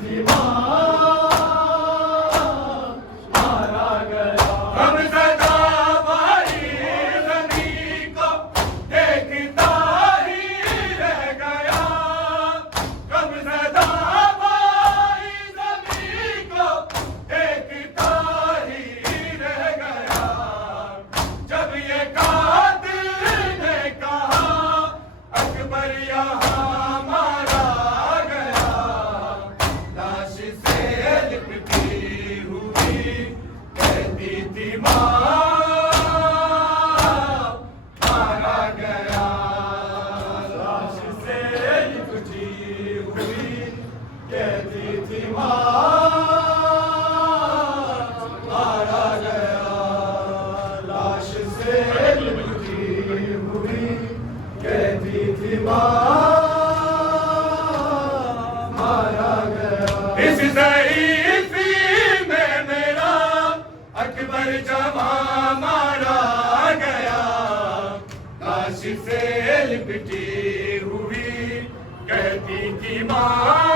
थी माँ, मारा गया। हम सदा भाई जमी को देखता ही रह गया। हम सदा भाई जमी को देखता ही रह गया। जब ये कातिल ने कहा अकबर यहाँ मारा गया, लाश से लिपटी हुई कहती थी माँ, मारा गया। लाश से लिपटी हुई कहती थी माँ, मारा गया। लाश से लिपटी हुई कहती थी माँ, मारा गया। इस ज़ईफ़ी में मेरा अकबर जवां मारा गया। लाश से लिपटी हुई कहती थी माँ,